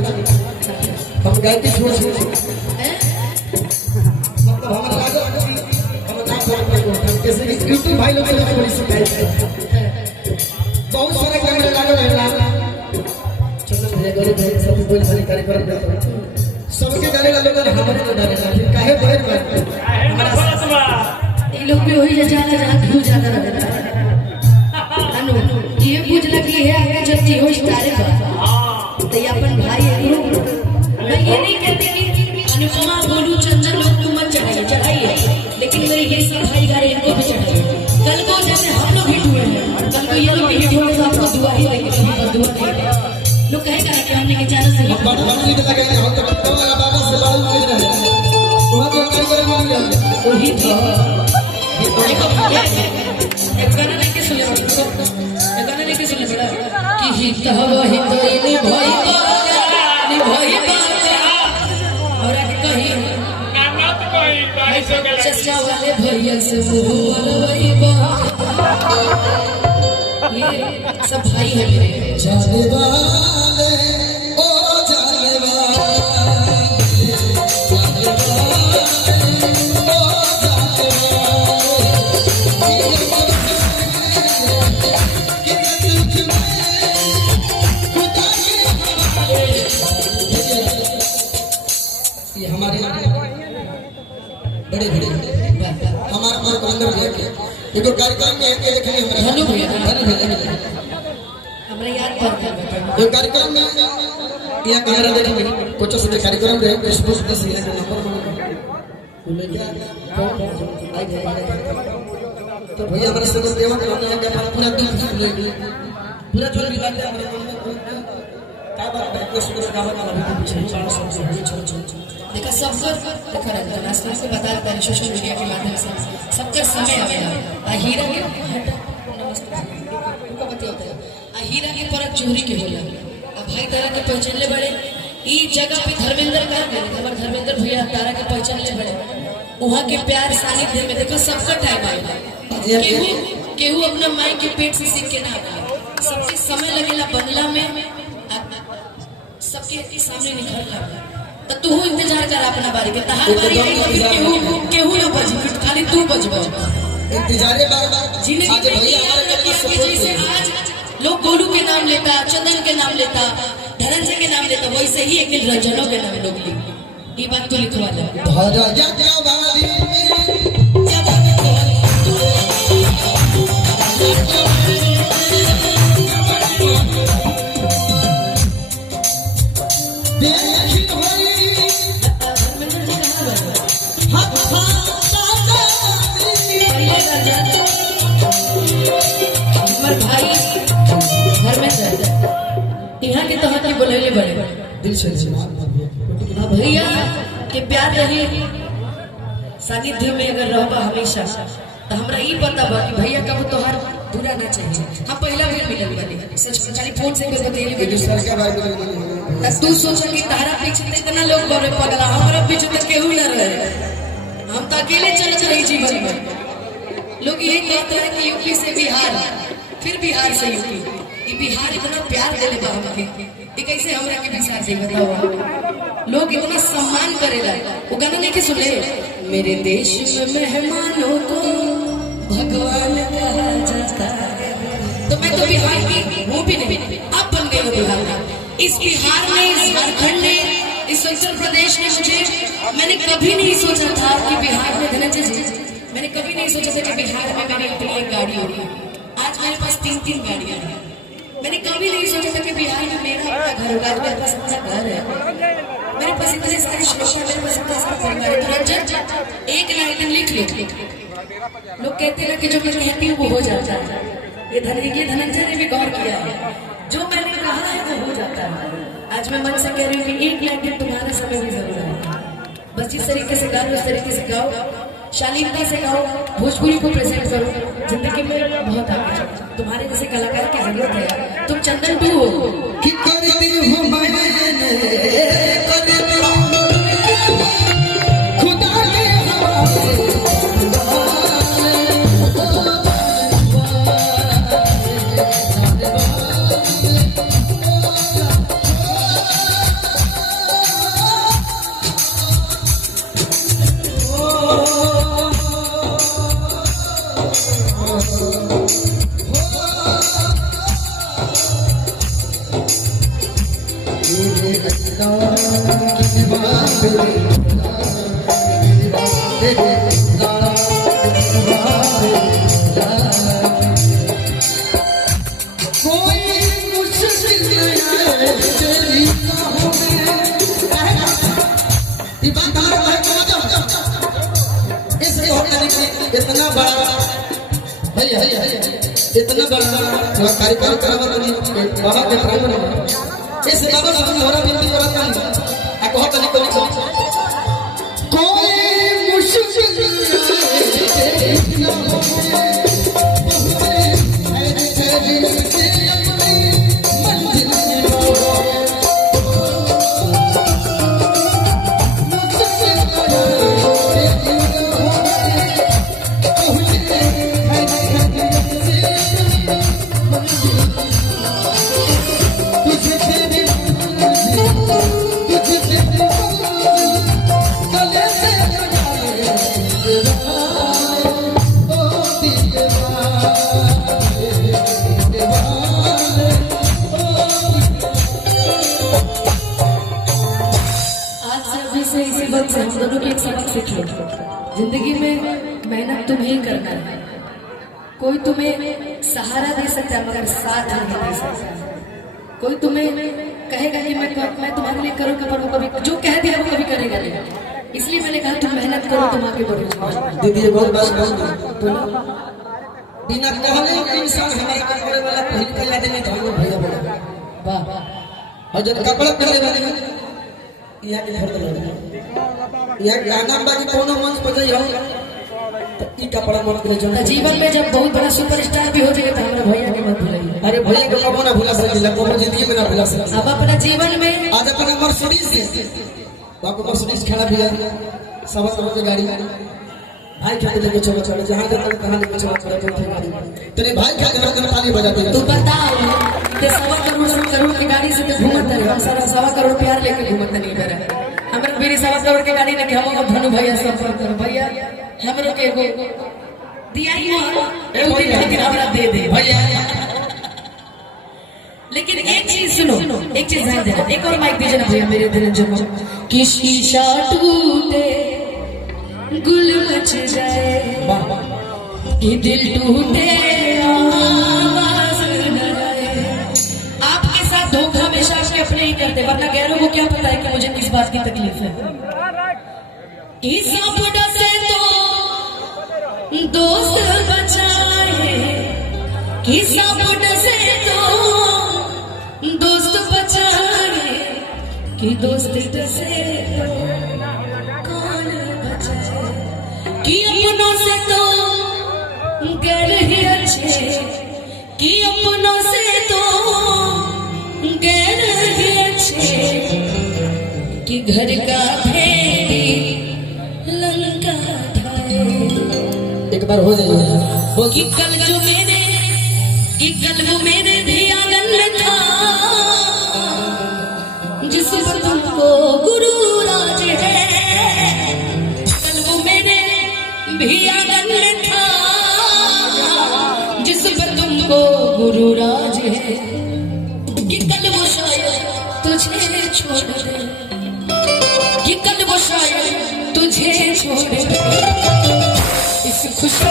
हम गायकी छोड़ मतलब हमारा लागत हम नाम बोल जैसे कि यूट्यूब भाई लोग के बड़ी शिकायत है बहुत सारे कैमरे लागल है ना चलो धीरे धीरे सब बोल सारे कार्यक्रम सबके जाने वाले लोग हमारे को डाले फिर काहे बहर बात हमारा ये लोग भी वही जाना जहां क्यों जाता रहता है अनु ये पूछला कि है आगे जल्दी हो स्टारे का तो ये अपन भाई है मैं ये नहीं कहती कि अनुपमा गोलू चंचल लोग को मत चढ़ाइए लेकिन मेरे ये सब भाई गारे इनको भी चढ़ाइए कल को जैसे हम लोग हिट हुए हैं कल को ये लोग भी हिट होंगे तो आपको दुआ ही देंगे कभी पर दुआ देंगे लोग कहेगा कि हमने के चैनल से बड़ी लगे हम तो बाबा से बड़ा मिल रहा है वहां तो काय करेंगे वही तो एक गाना लेके सुने बड़ा कि हित हवा हित इने भाई और आगे कहीं चचा वाले भैया से मुहरवई बा ये सब भाई है मेरे जाने वाले ओ जाने वाले हमारे बड़े बड़े हमारे अंदर देखो कार्यक्रम में देखे धनु भैया हमरा याद पर ये कार्यक्रम में यहाँ कैमरा देखेंगे कुछ से कार्यक्रम रहे फेसबुक पे से नंबर बोले तो भैया हमारे से देवा करना है कि पूरा दिल पूरा चल भी जाते हमारे मन में क्या बात है कुछ गावा का भी पीछे देखा सबका देखा रहता है आजकल से बता रहा है सोशल मीडिया के माध्यम से सबका समय आवेला हीरा के उनका बताते हैं हीरा के परत चोरी के होला अब भाई तारा के पहचान ले बड़े ई जगह पे धर्मेंद्र कहां गए हमारे धर्मेंद्र भैया तारा के पहचान ले बड़े वहां के प्यार सानिध्य में देखो सबका टाइम आएगा केहू अपना माई के पेट से सीख के ना आएगा सबके समय लगेला बनला में सबके सामने निखरला तो तू इंतजार कर अपना बारी के तहार बारी आई तो फिर केहू ना बज खाली तू बजबो इंतजारे बार-बार आज भैया हमारे के जैसे आज लोग गोलू के नाम लेता चंदन के नाम लेता धनंजय के नाम लेता वैसे ही एक रंजनों के नाम लोग ले ये बात तो लिखवा दो धारा क्या वाली यहाँ के तहत ही बोले बड़े दिल से भैया के प्यार रही सानिध्य में अगर रहबा हमेशा तो हमरा ई पता बा कि भैया कब तोहर बुरा ना चाहिए हम पहला भी मिलल बानी सच खाली फोन से कोई बतेली भी दूसरा के बारे में तू सोच कि तारा पीछे इतना लोग बड़े पगला हमरा पीछे तो केहू ना रहे हम तो अकेले चलत रही जीवन में लोग यही कहते हैं कि यूपी से बिहार फिर बिहार से यूपी ये बिहार इतना प्यार देले बा हमके ये कैसे हमरा के विचार दे बताओ लोग इतना सम्मान करेला वो गाना नहीं कि सुने मेरे देश में मेहमानों को भगवान कहा जाता है तो मैं तो बिहार की हूँ भी नहीं अब बन गई हूँ बिहार का इस बिहार में इस झारखंड में इस उत्तर प्रदेश में मैंने कभी नहीं सोचा था कि बिहार में धनंजय जी मैंने कभी नहीं सोचा था कि बिहार में मेरी अपनी एक गाड़ी होगी आज मेरे पास 3 गाड़ियां हैं मैंने कभी नहीं सोचा था कि बिहार में मेरा अपना घर होगा मेरे पास अपना घर है मेरे पास इतने सारे श्लोक है मेरे पास इतना सारा परिवार है रंजन एक लाइन लिख लो लोग कहते हैं कि जो मैं कहती हूँ वो हो जाता है ये धनंजय ने भी गौर किया है जो मैंने कहा है वो हो जाता है आज मैं मन से कह रही हूँ कि एक लाइन तुम्हारे समय भी जरूर है बस जिस तरीके से गाओ उस तरीके से गाओ शालीनता से गाओ भोजपुरी को प्रेजेंट करो जिंदगी में बहुत आगे जाओ तुम्हारे जैसे कलाकार की जरूरत है तुम चंदन भी हो कि करती हूँ मैंने खुदा के हवाले इतना बड़ा भैया इतना बड़ा कार्यक्रम करावत बाबा के प्रांगण में इस बाबा का हमारा बिनती करत नहीं आ कहत नहीं कोई मुश्किल से हम दोनों के एक सबक सीखे। जिंदगी में मेहनत तुम्हें ही करना है। कोई तुम्हें सहारा दे सकता है मगर साथ नहीं दे सकता। कोई तुम्हें कहेगा कि मैं तुम्हारे लिए करूँगा पर वो कभी जो कह दिया वो कभी करेगा नहीं। इसलिए मैंने कहा तुम मेहनत करो, तुम आगे बढ़ो। दीदी बहुत बात बिना कहले इंसान हमारे कपड़े वाला पहन के याद नहीं था भैया बोला वाह। और जब कपड़ा पहने वाले यहाँ के घर दे यहाँ गाना बाकी कोनो मंच पर जाइयो तो ई कपड़ा मत करे जो जीवन में जब बहुत बड़ा सुपरस्टार भी हो जाएगा तो हमारे भैया के मत भूलिए। अरे भैया को कबो ना भुला सकिला, कबो जिंदगी में ना भुला सकिला। अब अपना जीवन में आज अपना मर्सिडीज से बापू मर्सिडीज खड़ा भी है सवा सवा की गाड़ी भाई क्या लेके चलो चलो जहां तक कहां लेके चलो चलो गाड़ी तेरे भाई क्या घर में ताली बजाते हैं। तू बताओ कि 1.25 करोड़ की गाड़ी से घूमत है, हम सारा 1.25 करोड़ प्यार लेके घूमत नहीं करे। हमरा मेरी 1.25 करोड़ की गाड़ी लेके हम धनु भैया संपर्क करो भैया हमरो के एगो दिया ही हो लेकिन हमरा दे दे भैया। लेकिन एक चीज सुनो, एक चीज ध्यान देना, एक और माइक दीजिए ना भैया मेरे दिल जमा कि शीशा टूटे गुल मच जाए कि दिल टूटे आवाज न आए। आपके साथ धोखा हमेशा आपके अपने ही करते, वरना गैरों को क्या पता है कि मुझे किस बात की तकलीफ है। कि सब डसे तो दोस्त बचाए, कि सब डसे तो दोस्त बचाए, कि दोस्त डसे तो कौन बचाए। कि अपनों से तो गैर ही अच्छे, कि अपनों से तो गैर ही अच्छे, कि घर का भेदी लंका ढाए। एक बार हो जाइए वो कि कल जो मेरे कि कल वो मेरे भी आंगन में था जिस पर तुमको गुरु राज है। कल वो मेरे भी आंगन में था जिस पर तुमको गुरु राज है। कि कल वो शायद तुझे छोड़ दे, कि कल वो शायद तुझे छोड़ दे। इस खुशी